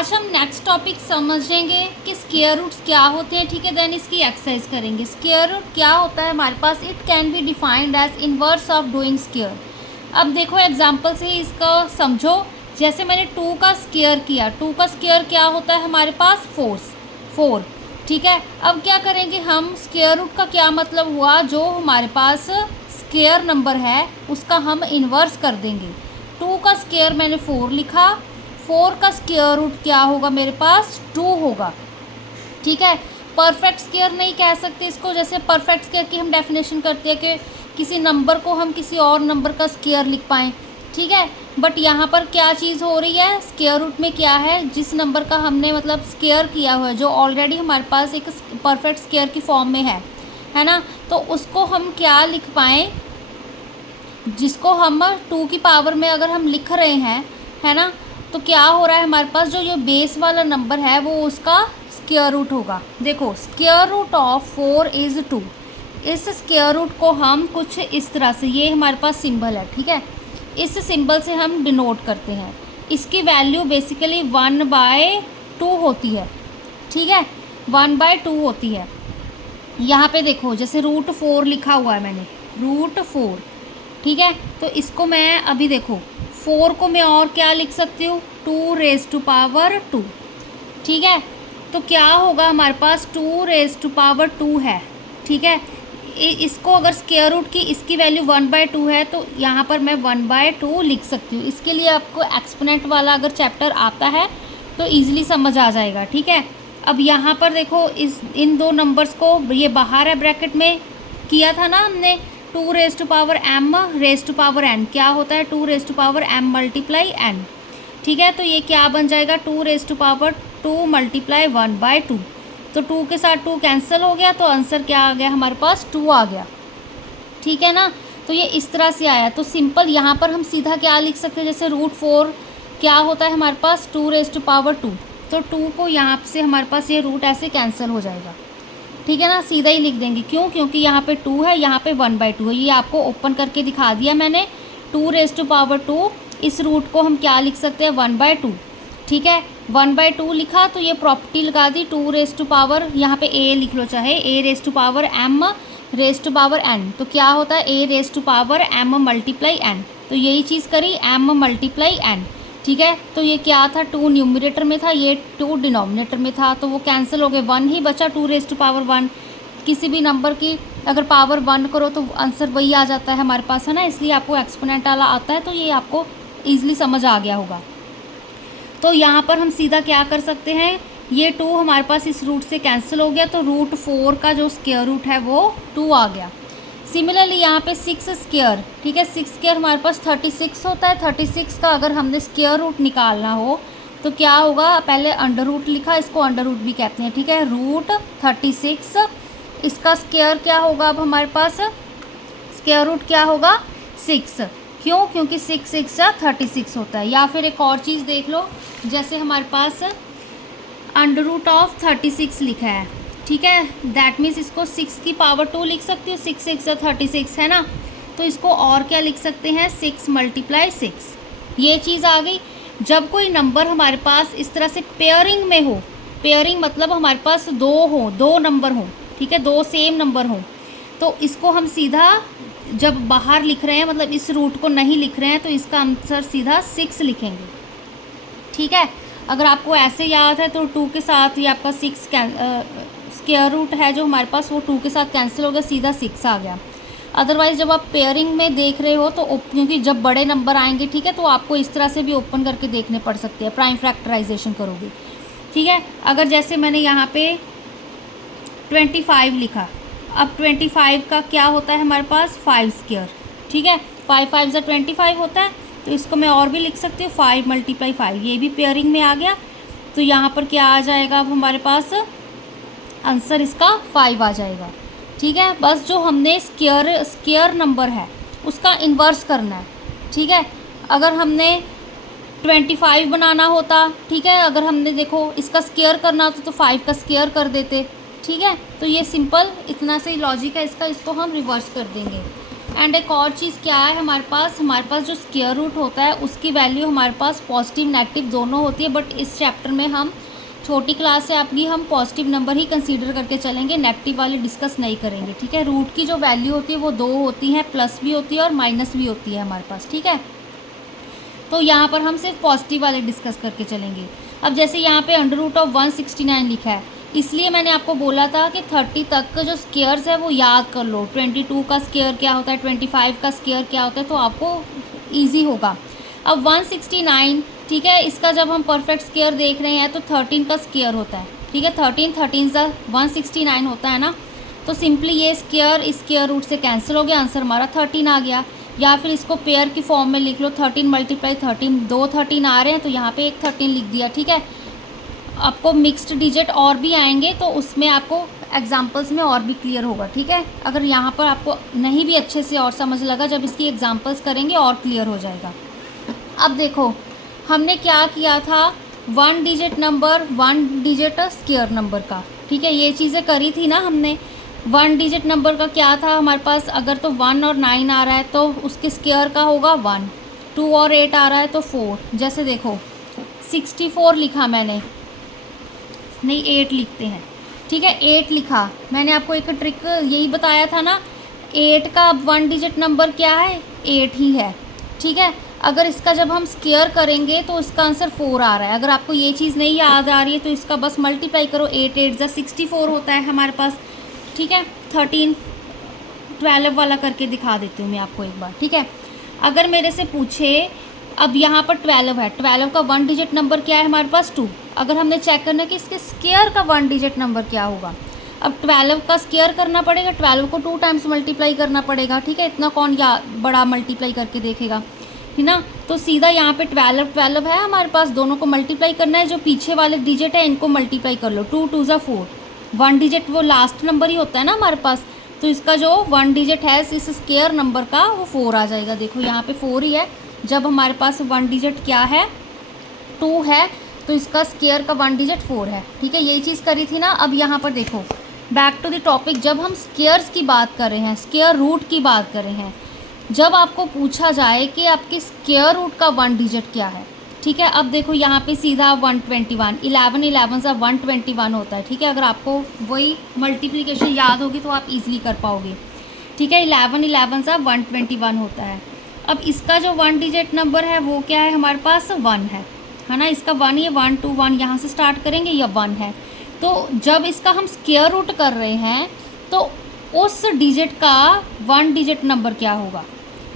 आज हम next topic समझेंगे कि स्क्वायर रूट्स क्या होते हैं, ठीक है। देन इसकी एक्सरसाइज करेंगे। स्क्वायर रूट क्या होता है हमारे पास, it can be defined as inverse of doing square. अब देखो एग्जांपल से ही इसको समझो। जैसे मैंने 2 का स्क्वायर किया, 2 का स्क्वायर क्या होता है हमारे पास 4, ठीक है। अब क्या करेंगे हम, स्क्वायर रूट का क्या मतलब हुआ, जो हमारे पास स्क्वायर नंबर है उसका हम इन्वर्स कर देंगे। 2 का स्क्वायर मैंने 4 लिखा, 4 का स्क्वायर रूट क्या होगा मेरे पास 2 होगा, ठीक है। परफेक्ट स्क्वायर नहीं कह सकते इसको, जैसे परफेक्ट स्क्वायर की हम डेफिनेशन करते हैं कि किसी नंबर को हम किसी और नंबर का स्क्वायर लिख पाएँ, ठीक है। बट यहाँ पर क्या चीज़ हो रही है, स्क्वायर रूट में क्या है, जिस नंबर का हमने मतलब स्क्वायर किया हुआ है, जो ऑलरेडी हमारे पास एक परफेक्ट स्क्वायर की फॉर्म में है ना, तो उसको हम क्या लिख पाएँ, जिसको हम 2 की पावर में अगर हम लिख रहे हैं, है ना, तो क्या हो रहा है हमारे पास जो ये बेस वाला नंबर है वो उसका स्क्वायर रूट होगा। देखो स्क्वायर रूट ऑफ 4 इज़ 2। इस स्क्वायर रूट को हम कुछ इस तरह से, ये हमारे पास सिंबल है, ठीक है, इस सिंबल से हम डिनोट करते हैं। इसकी वैल्यू बेसिकली 1/2 होती है, ठीक है, 1/2 होती है। यहाँ पे देखो जैसे √4 लिखा हुआ है मैंने, √4, ठीक है। तो इसको मैं अभी देखो 4 को मैं और क्या लिख सकती हूँ, 2⁻², ठीक है। तो क्या होगा हमारे पास 2⁻² है, ठीक है। इसको अगर स्क्वायर रूट की इसकी वैल्यू 1/2 है तो यहाँ पर मैं 1/2 लिख सकती हूँ। इसके लिए आपको एक्सपोनेंट वाला अगर चैप्टर आता है तो ईजिली समझ आ जाएगा, ठीक है। अब यहाँ पर देखो इन दो नंबर्स को, ये बाहर है ब्रैकेट में, किया था ना हमने 2⁻m⁻n, क्या होता है 2⁻m × n, ठीक है। तो ये क्या बन जाएगा 2⁻2 × 1/2। तो 2 के साथ 2 कैंसिल हो गया, तो आंसर क्या आ गया हमारे पास 2 आ गया, ठीक है ना। तो ये इस तरह से आया। तो सिंपल यहाँ पर हम सीधा क्या लिख सकते हैं, जैसे √4 क्या होता है हमारे पास 2⁻², तो 2 को यहाँ से हमारे पास ये रूट ऐसे कैंसिल हो जाएगा, ठीक है ना, सीधा ही लिख देंगे। क्यों, क्योंकि यहाँ पे 2 है, यहाँ पे 1/2 है। ये आपको ओपन करके दिखा दिया मैंने। 2⁻², इस रूट को हम क्या लिख सकते हैं 1/2, ठीक है। 1/2 लिखा तो ये प्रॉपर्टी लगा दी, 2⁻, यहाँ पे a लिख लो, चाहे a⁻m⁻n, तो क्या होता है a⁻m × n, तो यही चीज़ करी m × n, ठीक है। तो ये क्या था 2 न्यूमरेटर में था, ये 2 डिनोमिनेटर में था, तो वो कैंसिल हो गए, 1 ही बचा 2⁻1। किसी भी नंबर की अगर पावर 1 करो तो आंसर वही आ जाता है हमारे पास, है ना, इसलिए आपको एक्सपोनेंट वाला आता है, तो ये आपको ईजिली समझ आ गया होगा। तो यहाँ पर हम सीधा क्या कर सकते हैं, ये 2 हमारे पास इस रूट से कैंसिल हो गया, तो √4 का जो स्क्वायर रूट है वो 2 आ गया। सिमिलरली यहाँ पे 6 स्क्वायर, ठीक है, 6 स्क्वायर हमारे पास 36 होता है। 36 का अगर हमने स्क्वायर रूट निकालना हो तो क्या होगा, पहले अंडर रूट लिखा, इसको अंडर रूट भी कहते हैं, ठीक है, √36, इसका स्क्वायर क्या होगा, अब हमारे पास स्क्वायर रूट क्या होगा 6, क्यों, क्योंकि 6 6 36 होता है। या फिर एक और चीज़ देख लो, जैसे हमारे पास √36 लिखा है, ठीक है, दैट मीन्स इसको 6 की पावर 2 लिख सकती हूँ, 6 6 36 है ना, तो इसको और क्या लिख सकते हैं 6 × 6, ये चीज़ आ गई। जब कोई नंबर हमारे पास इस तरह से पेयरिंग में हो, पेयरिंग मतलब हमारे पास 2 नंबर हों, ठीक है, 2 सेम नंबर हों, तो इसको हम सीधा जब बाहर लिख रहे हैं, मतलब इस रूट को नहीं लिख रहे हैं, तो इसका आंसर सीधा 6 लिखेंगे, ठीक है। अगर आपको ऐसे याद है तो 2 के साथ ये आपका 6 स्क्वायर रूट है जो हमारे पास, वो 2 के साथ कैंसिल हो गया, सीधा 6 आ गया। अदरवाइज़ जब आप पेयरिंग में देख रहे हो तो क्योंकि जब बड़े नंबर आएंगे, ठीक है, तो आपको इस तरह से भी ओपन करके देखने पड़ सकते हैं, प्राइम फैक्टराइजेशन करोगे, ठीक है। अगर जैसे मैंने यहाँ पे 25 लिखा, अब 25 का क्या होता है हमारे पास 5 स्क्वायर, ठीक है, 5 5 25 होता है, तो इसको मैं और भी लिख सकती हूँ 5 × 5, ये भी पेयरिंग में आ गया। तो यहाँ पर क्या आ जाएगा, अब हमारे पास आंसर इसका 5 आ जाएगा, ठीक है। बस जो हमने स्क्वायर नंबर है उसका इन्वर्स करना है, ठीक है। अगर हमने 25 बनाना होता, ठीक है, अगर हमने देखो इसका स्क्वायर करना होता तो 5 का स्क्वायर कर देते, ठीक है। तो ये सिंपल इतना से ही लॉजिक है इसका, इसको हम रिवर्स कर देंगे। एंड एक और चीज़ क्या है हमारे पास जो स्क्वायर रूट होता है उसकी वैल्यू हमारे पास पॉजिटिव नेगेटिव दोनों होती है, बट इस चैप्टर में हम छोटी क्लास है आपकी, हम पॉजिटिव नंबर ही कंसीडर करके चलेंगे, नेगेटिव वाले डिस्कस नहीं करेंगे, ठीक है। रूट की जो वैल्यू होती है वो 2 होती हैं, प्लस भी होती है और माइनस भी होती है हमारे पास, ठीक है। तो यहाँ पर हम सिर्फ पॉजिटिव वाले डिस्कस करके चलेंगे। अब जैसे यहाँ पे √169 लिखा है, इसलिए मैंने आपको बोला था कि 30 तक का जो स्क्वायर्स है वो याद कर लो। 22 का स्क्वायर क्या होता है, 25 का स्क्वायर क्या होता है, तो आपको ईजी होगा। अब 169, ठीक है, इसका जब हम परफेक्ट स्क्वायर देख रहे हैं तो 13 का स्क्वायर होता है, ठीक है। 13 सा 169 होता है ना, तो सिंपली ये स्क्वायर रूट से कैंसिल हो गया, आंसर हमारा 13 आ गया। या फिर इसको पेयर की फॉर्म में लिख लो, 13 × 13, 2 13 आ रहे हैं तो यहाँ पे एक 13 लिख दिया, ठीक है। आपको मिक्स्ड डिजिट और भी आएंगे तो उसमें आपको एग्जांपल्स में और भी क्लियर होगा, ठीक है। अगर यहाँ पर आपको नहीं भी अच्छे से और समझ लगा, जब इसकी एग्जांपल्स करेंगे और क्लियर हो जाएगा। अब देखो हमने क्या किया था, 1 digit number 1 digit square number का, ठीक है, ये चीज़ें करी थी ना हमने। 1 डिजिट नंबर का क्या था हमारे पास, अगर तो 1 और 9 आ रहा है तो उसके स्क्वायर का होगा 1, 2 और 8 आ रहा है तो 4। जैसे देखो 64 लिखा मैंने, नहीं 8 लिखते हैं, ठीक है, 8 लिखा। मैंने आपको एक ट्रिक यही बताया था ना, 8 का 1 डिजिट नंबर क्या है, 8 ही है, ठीक है। अगर इसका जब हम स्क्वायर करेंगे तो इसका आंसर 4 आ रहा है। अगर आपको ये चीज़ नहीं याद आ रही है तो इसका बस मल्टीप्लाई करो, 8 8 64 होता है हमारे पास, ठीक है। 13 12 वाला करके दिखा देती हूँ मैं आपको एक बार, ठीक है। अगर मेरे से पूछे, अब यहाँ पर 12 है, 12 का 1 डिजिट नंबर क्या है हमारे पास, 2। अगर हमने चेक करना है कि इसके स्क्वायर का 1 डिजिट नंबर क्या होगा, अब 12 का स्क्वायर करना पड़ेगा, 12 को 2 टाइम्स मल्टीप्लाई करना पड़ेगा, ठीक है। इतना कौन या बड़ा मल्टीप्लाई करके देखेगा, है ना। तो सीधा यहाँ पे 12 है हमारे पास, दोनों को मल्टीप्लाई करना है। जो पीछे वाले डिजिट है इनको मल्टीप्लाई कर लो, 2 2 4, 1 डिजिट वो लास्ट नंबर ही होता है ना हमारे पास, तो इसका जो 1 डिजिट है इस स्क्वायर नंबर का वो 4 आ जाएगा। देखो यहाँ पे 4 ही है, जब हमारे पास 1 डिजिट क्या है, 2 है, तो इसका स्क्वायर का 1 डिजिट 4 है, ठीक है। यही चीज़ करी थी ना। अब यहाँ पर देखो, बैक टू द टॉपिक, जब हम स्क्वायर्स की बात कर रहे हैं, स्क्वायर रूट की बात कर रहे हैं, जब आपको पूछा जाए कि आपके स्क्वायर रूट का 1 डिजिट क्या है, ठीक है। अब देखो यहाँ पे सीधा 121, 11 11 सा 121 होता है, ठीक है। अगर आपको वही मल्टीप्लिकेशन याद होगी तो आप इजीली कर पाओगे, ठीक है। 11 11 सा 121 होता है। अब इसका जो 1 डिजिट नंबर है वो क्या है हमारे पास, 1 है ना। इसका 1, ये 1 2 1 यहाँ से स्टार्ट करेंगे, यह 1 है। तो जब इसका हम स्क्वायर रूट कर रहे हैं तो उस डिजिट का 1 डिजिट नंबर क्या होगा,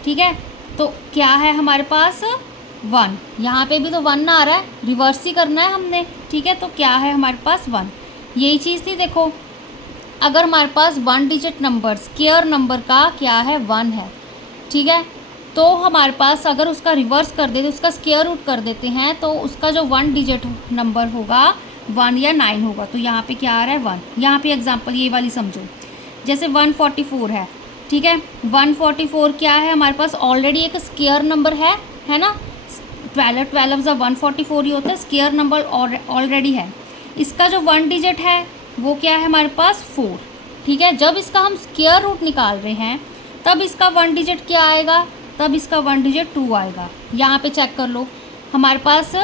ठीक है। तो क्या है हमारे पास, 1। यहाँ पे भी तो 1 आ रहा है, रिवर्स ही करना है हमने, ठीक है। तो क्या है हमारे पास, 1। यही चीज़ थी, देखो अगर हमारे पास 1 डिजिट नंबर स्क्वायर नंबर का क्या है, 1 है, ठीक है। तो हमारे पास अगर उसका रिवर्स कर देते, उसका स्क्वायर रूट कर देते हैं, तो उसका जो 1 डिजिट नंबर होगा 1 या 9 होगा। तो यहाँ पे क्या आ रहा है, 1। यहाँ पे एग्जांपल ये वाली समझो, जैसे 144 है, ठीक है। 144 क्या है हमारे पास, ऑलरेडी एक स्क्वायर नंबर है ना। 12 सा 144 ही होता है, स्क्वायर नंबर ऑलरेडी है। इसका जो 1 डिजिट है वो क्या है हमारे पास, 4, ठीक है। जब इसका हम स्क्वायर रूट निकाल रहे हैं तब इसका 1 डिजिट क्या आएगा, तब इसका 1 डिजिट 2 आएगा। यहाँ पे चेक कर लो, हमारे पास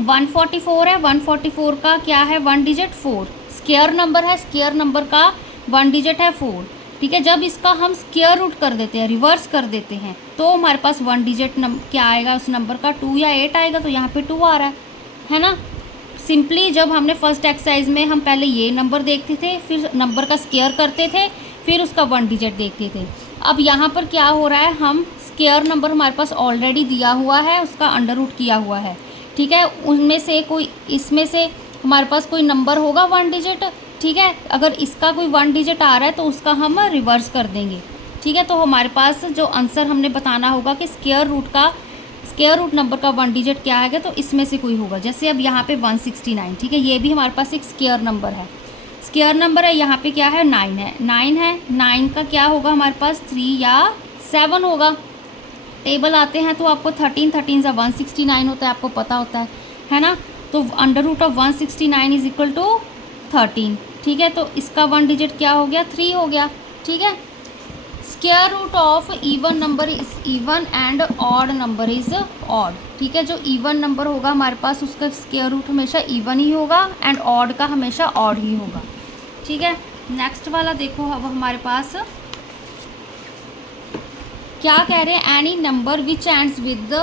144 है, 144 का क्या है, 1 डिजिट 4, स्क्वायर नंबर है, स्क्वायर नंबर का 1 डिजिट है 4, ठीक है। जब इसका हम स्क्वायर रूट कर देते हैं, रिवर्स कर देते हैं, तो हमारे पास 1 डिजिट क्या आएगा उस नंबर का, 2 या 8 आएगा। तो यहाँ पे 2 आ रहा है ना। सिंपली जब हमने फर्स्ट एक्सरसाइज में हम पहले ये नंबर देखते थे, फिर नंबर का स्क्वायर करते थे, फिर उसका 1 डिजिट देखते थे। अब यहाँ पर क्या हो रहा है, हम स्क्वायर नंबर हमारे पास ऑलरेडी दिया हुआ है, उसका अंडर रूट किया हुआ है, ठीक है। उनमें से कोई, इसमें से हमारे पास कोई नंबर होगा 1 डिजिट, ठीक है। अगर इसका कोई 1 डिजिट आ रहा है तो उसका हम रिवर्स कर देंगे, ठीक है। तो हमारे पास जो आंसर हमने बताना होगा कि स्क्वायर रूट नंबर का 1 डिजिट क्या आएगा, तो इसमें से कोई होगा। जैसे अब यहाँ पे 169, ठीक है, ये भी हमारे पास एक स्क्वायर नंबर है, स्क्वायर नंबर है। यहाँ पे क्या है, 9 है, 9 का क्या होगा हमारे पास, 3 या 7 होगा। टेबल आते हैं तो आपको 13 सा 169 होता है, आपको पता होता है ना। तो under root of 169 is equal to 13, ठीक है। तो इसका 1 डिजिट क्या हो गया, 3 हो गया, ठीक है। Square root of even number is even and odd number is odd. ठीक है, जो इवन नंबर होगा हमारे पास उसका स्क्वायर रूट हमेशा इवन ही होगा एंड ऑड का हमेशा ऑड ही होगा। ठीक है, नेक्स्ट वाला देखो, अब हमारे पास क्या कह रहे हैं, any number which ends with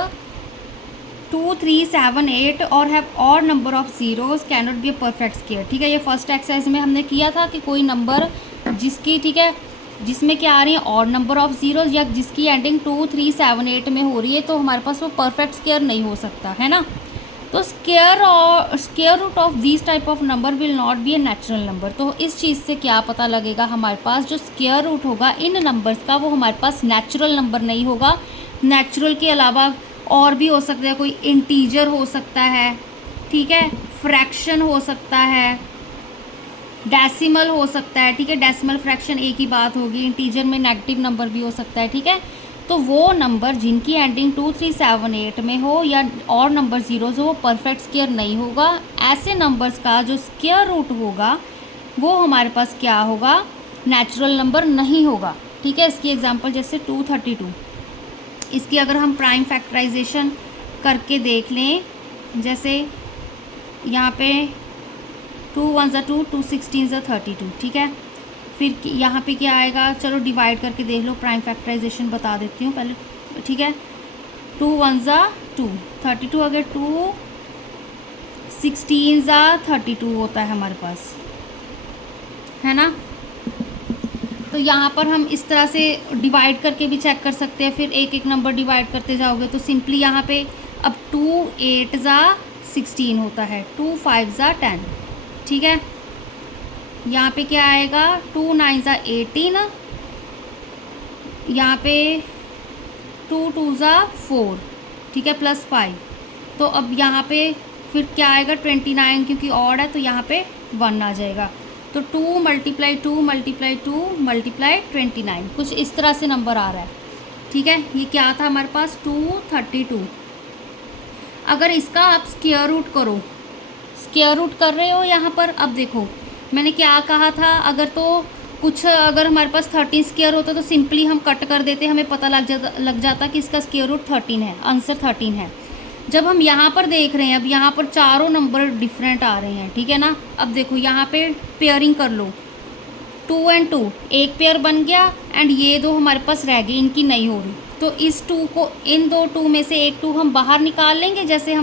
2, 3, 7, 8 और have odd number of zeros can not be a perfect square. ठीक है, ये फर्स्ट एक्सरसाइज में हमने किया था कि कोई नंबर जिसकी, ठीक है, जिसमें क्या आ रही है ऑड नंबर ऑफ जीरोस या जिसकी एंडिंग 2, 3, 7, 8 में हो रही है, तो हमारे पास वो परफेक्ट स्क्वायर नहीं हो सकता है ना। तो square root of this type of number will not be a natural number. तो इस चीज़ से क्या पता लगेगा, हमारे पास जो स्क्वायर रूट होगा इन नंबर्स का वो हमारे पास नेचुरल नंबर नहीं होगा। नेचुरल के अलावा और भी हो सकता है, कोई इंटीजर हो सकता है, ठीक है, फ्रैक्शन हो सकता है, डेसिमल हो सकता है। ठीक है, डेसिमल फ्रैक्शन एक ही बात होगी, इंटीजर में नेगेटिव नंबर भी हो सकता है। ठीक है, तो वो नंबर जिनकी एंडिंग 2, 3, 7, 8 में हो या और नंबर जीरोज हो वो परफेक्ट स्क्वायर नहीं होगा। ऐसे नंबर्स का जो स्क्वायर रूट होगा वो हमारे पास क्या होगा, नेचुरल नंबर नहीं होगा। ठीक है, इसकी एग्जांपल जैसे 232, इसकी अगर हम प्राइम फैक्टराइजेशन करके देख लें, जैसे यहाँ पे 2 1 2, 2 16 32। ठीक है, फिर यहाँ पे क्या आएगा, चलो डिवाइड करके देख लो, प्राइम फैक्टराइजेशन बता देती हूँ पहले। ठीक है, 2 1 2, 32 अगर 2 16 32 होता है हमारे पास, है ना। तो यहाँ पर हम इस तरह से डिवाइड करके भी चेक कर सकते हैं, फिर एक एक नंबर डिवाइड करते जाओगे तो सिंपली यहाँ पे अब 2 8 16 होता है, 2 5 10। ठीक है, यहाँ पे क्या आएगा, 2 9 18, यहाँ पे 2 2 4। ठीक है, प्लस 5। तो अब यहाँ पे फिर क्या आएगा, 29, क्योंकि ऑड है तो यहाँ पे 1 आ जाएगा। तो 2 × 2 × 2 × 29, कुछ इस तरह से नंबर आ रहा है। ठीक है, ये क्या था हमारे पास, 232। अगर इसका आप स्क्वायर रूट करो, स्क्वायर रूट कर रहे हो यहाँ पर, अब देखो मैंने क्या कहा था, अगर हमारे पास 13 स्क्वायर होता तो सिंपली हम कट कर देते, हमें पता लग जाता कि इसका स्क्वायर रूट 13 है, आंसर 13 है। जब हम यहाँ पर देख रहे हैं, अब यहाँ पर चारों नंबर डिफरेंट आ रहे हैं। ठीक है ना, अब देखो यहाँ पे पेयरिंग कर लो, 2 और 2 एक पेयर बन गया एंड ये दो हमारे पास रह गए, इनकी नहीं हो रही। तो इस 2 को, इन दो 2 में से एक 2 हम बाहर निकाल लेंगे, जैसे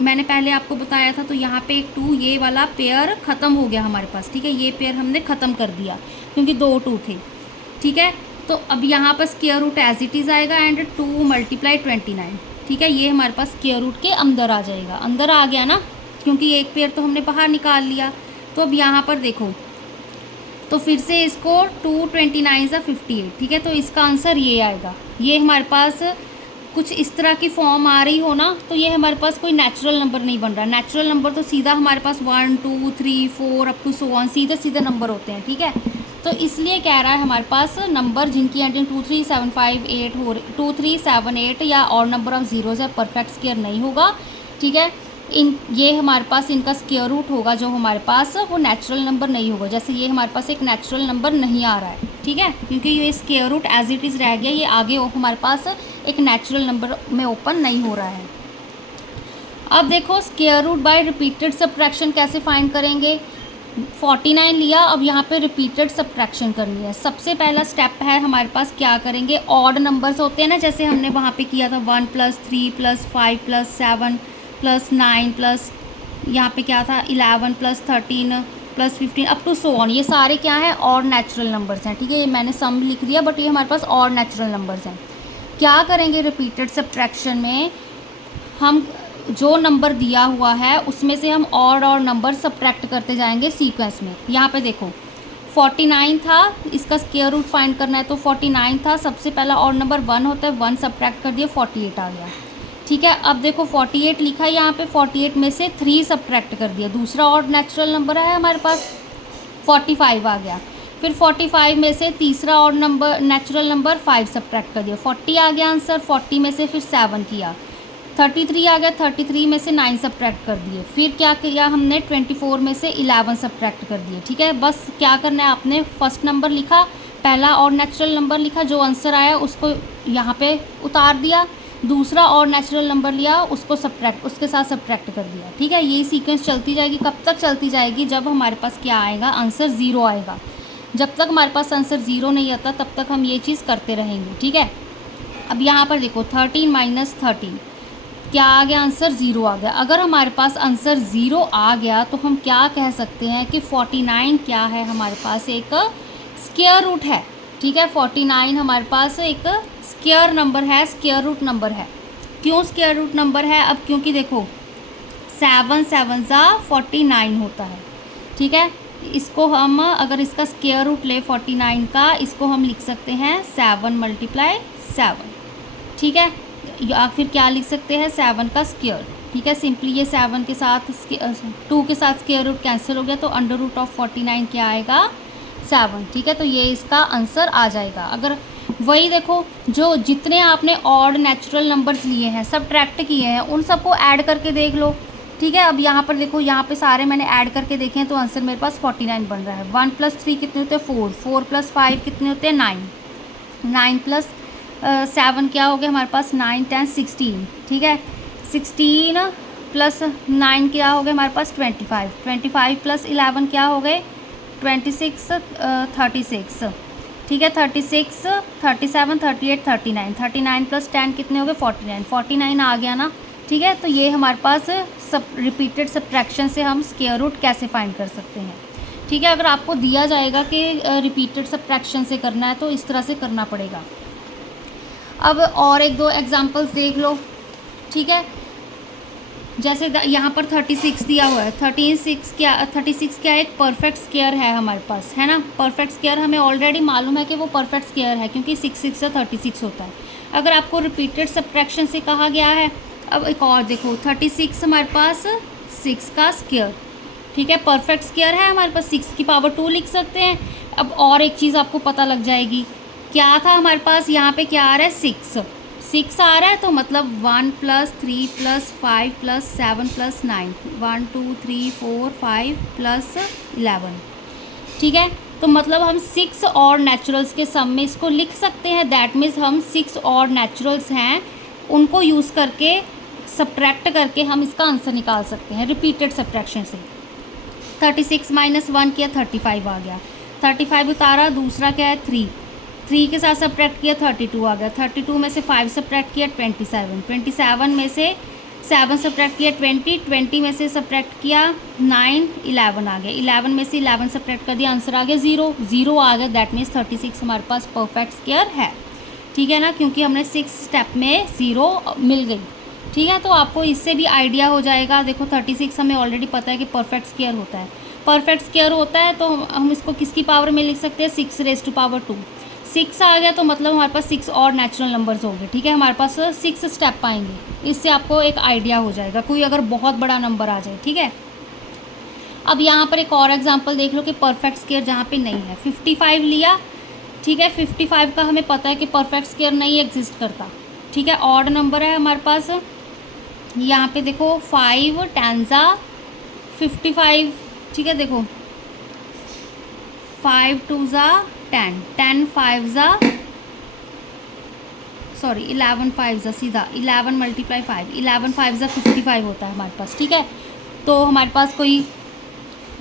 मैंने पहले आपको बताया था। तो यहाँ पे एक 2, ये वाला पेयर ख़त्म हो गया हमारे पास। ठीक है, ये पेयर हमने ख़त्म कर दिया क्योंकि 2 2 थे। ठीक है, तो अब यहाँ पर square root as it is आएगा एंड 2 × 29। ठीक है, ये हमारे पास स्क्वायर रूट के अंदर आ जाएगा, अंदर आ गया ना, क्योंकि एक पेयर तो हमने बाहर निकाल लिया। तो अब यहाँ पर देखो, तो फिर से इसको 2 29 58। ठीक है, तो इसका आंसर ये आएगा। ये हमारे पास कुछ इस तरह की फॉर्म आ रही हो ना, तो ये हमारे पास कोई नेचुरल नंबर नहीं बन रहा। नेचुरल नंबर तो सीधा हमारे पास 1 2 3 4 अप टू सो ऑन सीधे सीधे नंबर होते हैं। ठीक है, तो इसलिए कह रहा है हमारे पास नंबर जिनकी एंडिंग 2 3 7 5 8 हो 2 3 7 8 या और नंबर ऑफ जीरोज है, परफेक्ट स्क्वायर नहीं होगा। ठीक है, ये हमारे पास इनका स्क्वायर रूट होगा जो हमारे पास वो नेचुरल नंबर नहीं होगा। जैसे ये हमारे पास एक नेचुरल नंबर नहीं आ रहा है। ठीक है, क्योंकि ये square root as it is रह गया, ये आगे हमारे पास एक नेचुरल नंबर में ओपन नहीं हो रहा है। अब देखो square root by repeated subtraction कैसे फाइंड करेंगे। 49 लिया, अब यहाँ पे रिपीटेड सब्ट्रैक्शन करनी है। सबसे पहला स्टेप है हमारे पास, क्या करेंगे, ऑड नंबर्स होते हैं ना, जैसे हमने वहाँ पे किया था 1 + 3 + 5 + 7 + 9 प्लस यहाँ पे क्या था 11 + 13 + 15 अप टू सो ऑन। ये सारे क्या हैं, और नेचुरल नंबर्स हैं। ठीक है, ये मैंने सम लिख दिया, बट ये हमारे पास और नेचुरल नंबर्स हैं। क्या करेंगे रिपीटेड सब्ट्रैक्शन में, हम जो नंबर दिया हुआ है उसमें से हम और नंबर सब्ट्रैक्ट करते जाएंगे सीक्वेंस में। यहाँ पे देखो 49 था, इसका स्क्वायर रूट फाइंड करना है, तो 49 था, सबसे पहला और नंबर 1 होता है, 1 सब्ट्रैक्ट कर दिया, 48 आ गया। ठीक है, अब देखो 48 लिखा है यहाँ पे, 48 में से 3 सब्ट्रैक्ट कर दिया, दूसरा और नेचुरल नंबर है हमारे पास, 45 आ गया। फिर 45 में से तीसरा और नंबर नेचुरल नंबर 5 सब्ट्रैक्ट कर दिया, 40 आ गया आंसर। 40 में से फिर 7 किया, 33 आ गया। 33 में से 9 सब्ट्रैक्ट कर दिए। फिर क्या किया हमने, 24 में से 11 सब्ट्रैक्ट कर दिए। ठीक है, बस क्या करना है, आपने फर्स्ट नंबर लिखा, पहला और नेचुरल नंबर लिखा, जो आंसर आया उसको यहाँ पे उतार दिया, दूसरा और नेचुरल नंबर लिया, उसको उसके साथ सब्ट्रैक्ट कर दिया। ठीक है, यही सीक्वेंस चलती जाएगी। कब तक चलती जाएगी? जब हमारे पास क्या आएगा, आंसर 0 आएगा। जब तक हमारे पास आंसर 0 नहीं आता तब तक हम ये चीज़ करते रहेंगे। ठीक है, अब यहाँ पर देखो 13 माइनस 13 क्या आ गया, आंसर 0 आ गया। अगर हमारे पास आंसर 0 आ गया तो हम क्या कह सकते हैं कि 49 क्या है, हमारे पास एक स्क्वायर रूट है। ठीक है, 49 हमारे पास एक स्क्वायर नंबर है, स्क्वायर रूट नंबर है। क्यों स्क्वायर रूट नंबर है? अब क्योंकि देखो 7 7 ज़ा 49 होता है। ठीक है, इसको हम अगर इसका स्क्वायर रूट ले 49 का, इसको हम लिख सकते हैं 7 × 7। ठीक है, या फिर क्या लिख सकते हैं 7 का स्क्वायर। ठीक है, सिंपली ये 7 के साथ 2 के साथ स्क्वायर रूट कैंसिल हो गया तो √49 क्या आएगा, 7। ठीक है, तो ये इसका आंसर आ जाएगा। अगर वही देखो, जो जितने आपने ऑड नेचुरल नंबर्स लिए हैं, सब्ट्रैक्ट किए हैं, उन सबको ऐड करके देख लो। ठीक है, अब यहाँ पर देखो, यहाँ पे सारे मैंने ऐड करके देखे हैं तो आंसर मेरे पास 49 बन रहा है। 1 + 3 कितने होते हैं, 4, 4 + 5 कितने होते हैं, 9, 9 + 7 क्या हो गया हमारे पास, 9 10 16। ठीक है, 16 + 9 क्या हो गया हमारे पास, 25, 25 + 11 क्या हो गए, 26, 36। ठीक है, 36, 37, 38, 39, 39 + 10 कितने हो गए, 49, 49 आ गया ना। ठीक है, तो ये हमारे पास रिपीटेड सब्ट्रैक्शन से हम स्क्वायर रूट कैसे फाइंड कर सकते हैं। ठीक है, अगर आपको दिया जाएगा कि रिपीटेड सब्ट्रैक्शन से करना है तो इस तरह से करना पड़ेगा। अब और एक दो एग्जांपल्स देख लो। ठीक है, जैसे यहाँ पर 36 दिया हुआ है। 36 क्या एक परफेक्ट स्क्वायर है हमारे पास, है ना। परफेक्ट स्क्वायर हमें ऑलरेडी मालूम है कि वो परफेक्ट स्क्वायर है, क्योंकि 6 6 से 36 होता है। अगर आपको रिपीटेड सब्ट्रैक्शन से कहा गया है, अब एक और देखो, 36 हमारे पास 6 का स्क्वायर। ठीक है, परफेक्ट स्क्वायर है हमारे पास, 6 की पावर 2 लिख सकते हैं। अब और एक चीज़ आपको पता लग जाएगी, क्या था हमारे पास, यहाँ पे क्या आ रहा है, 6 आ रहा है, तो मतलब 1 + 3 + 5 + 7 + 9, 1 2 3 4 5 + 11। ठीक है, तो मतलब हम 6 और नेचुरल्स के सम में इसको लिख सकते हैं। दैट मीन्स हम 6 और नेचुरल्स हैं, उनको यूज़ करके सब्ट्रैक्ट करके हम इसका आंसर निकाल सकते हैं रिपीटेड सब्ट्रैक्शन से। 36 - 1 किया, 35 आ गया। 35 उतारा, दूसरा क्या है, 3 के साथ सब्ट्रैक्ट किया, 32 आ गया। 32 में से 5 सब्ट्रैक्ट किया, 27। 27 में से 7 सब्ट्रैक्ट किया, 20 में से सब्ट्रैक्ट किया, 9, 11 आ गया। 11 में से 11 सब्ट्रैक्ट कर दिया, आंसर आ गया 0 आ गया। दैट मीन्स 36 हमारे पास परफेक्ट स्क्वायर है। ठीक है ना, क्योंकि हमने 6 स्टेप में 0 मिल गई। ठीक है, तो आपको इससे भी आइडिया हो जाएगा। देखो 36 हमें ऑलरेडी पता है कि परफेक्ट स्क्वायर होता है। परफेक्ट स्क्वायर होता है तो हम इसको किसकी पावर में लिख सकते हैं, 6⁻²। 6 आ गया तो मतलब हमारे पास 6 और नेचुरल नंबर्स होंगे। ठीक है, हमारे पास 6 स्टेप आएंगे। इससे आपको एक आइडिया हो जाएगा, कोई अगर बहुत बड़ा नंबर आ जाए। ठीक है, अब यहाँ पर एक और एग्जांपल देख लो कि परफेक्ट स्क्वायर जहाँ पे नहीं है। 55 लिया। ठीक है, 55 का हमें पता है कि परफेक्ट स्क्वायर नहीं एग्जिस्ट करता। ठीक है, ऑड नंबर है हमारे पास। यहाँ पे देखो 5 10 ज़ा 55। ठीक है, देखो 5 2 ज़ा 10, 10 5 ज़ा 11 5 ज़ा सीधा 11 × 5, 11 5 ज़ा 55 होता है हमारे पास। ठीक है, तो हमारे पास कोई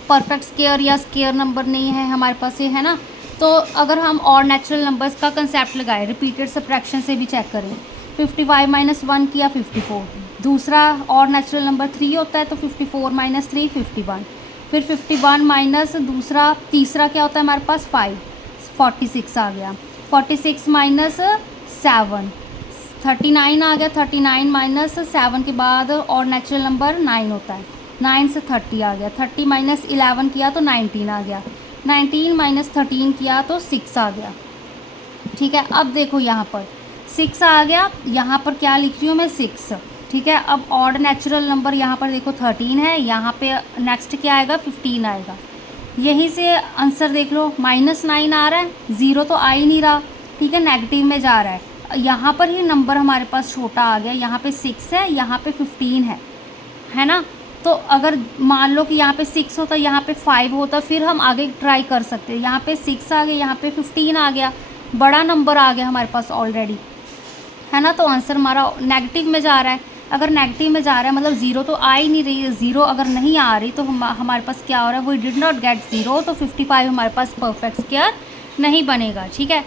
परफेक्ट स्क्वायर या स्क्वायर नंबर नहीं है हमारे पास, ये है ना। तो अगर हम और नेचुरल नंबर्स का कंसेप्ट लगाए, रिपीटेड सब्ट्रैक्शन से भी चेक करें। 55 - 1 किया, 54। दूसरा और नेचुरल नंबर 3 होता है, तो 54 - 3 51। फिर 51 माइनस दूसरा तीसरा क्या होता है हमारे पास, 5, 46 आ गया। 46 - 7 39 आ गया। 39 - 7 के बाद और नेचुरल नंबर 9 होता है। 9 से 30 आ गया। 30 - 11 किया तो 19 आ गया। 19 - 13 किया तो 6 आ गया। ठीक है, अब देखो यहाँ पर 6 आ गया, यहाँ पर क्या लिख रही हूँ मैं, 6। ठीक है, अब ऑड नेचुरल नंबर यहाँ पर देखो 13 है, यहाँ पे नेक्स्ट क्या आएगा, 15 आएगा। यहीं से आंसर देख लो, -9 आ रहा है, 0 तो आ ही नहीं रहा। ठीक है, नेगेटिव में जा रहा है। यहाँ पर ही नंबर हमारे पास छोटा आ गया, यहाँ पे 6 है, यहाँ पे 15 है ना। तो अगर मान लो कि यहाँ पे 6 होता, यहाँ पे 5 होता, फिर हम आगे ट्राई कर सकते हैं। यहाँ पे 6 आ गया, यहाँ पे 15 आ गया, बड़ा नंबर आ गया हमारे पास ऑलरेडी, है ना। तो आंसर हमारा नेगेटिव में जा रहा है। अगर नेगेटिव में जा रहा है मतलब ज़ीरो तो आ ही नहीं रही है, ज़ीरो अगर नहीं आ रही तो हमारे पास क्या हो रहा है, we did not get zero, तो 55 हमारे पास परफेक्ट स्क्वायर नहीं बनेगा, ठीक है।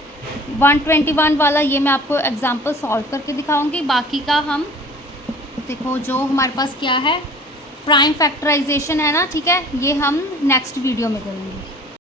121 वाला ये मैं आपको एग्जांपल सॉल्व करके दिखाऊंगी। बाकी का हम देखो जो हमारे पास क्या है, प्राइम फैक्टराइजेशन है ना, ठीक है, ये हम नेक्स्ट वीडियो में करेंगे।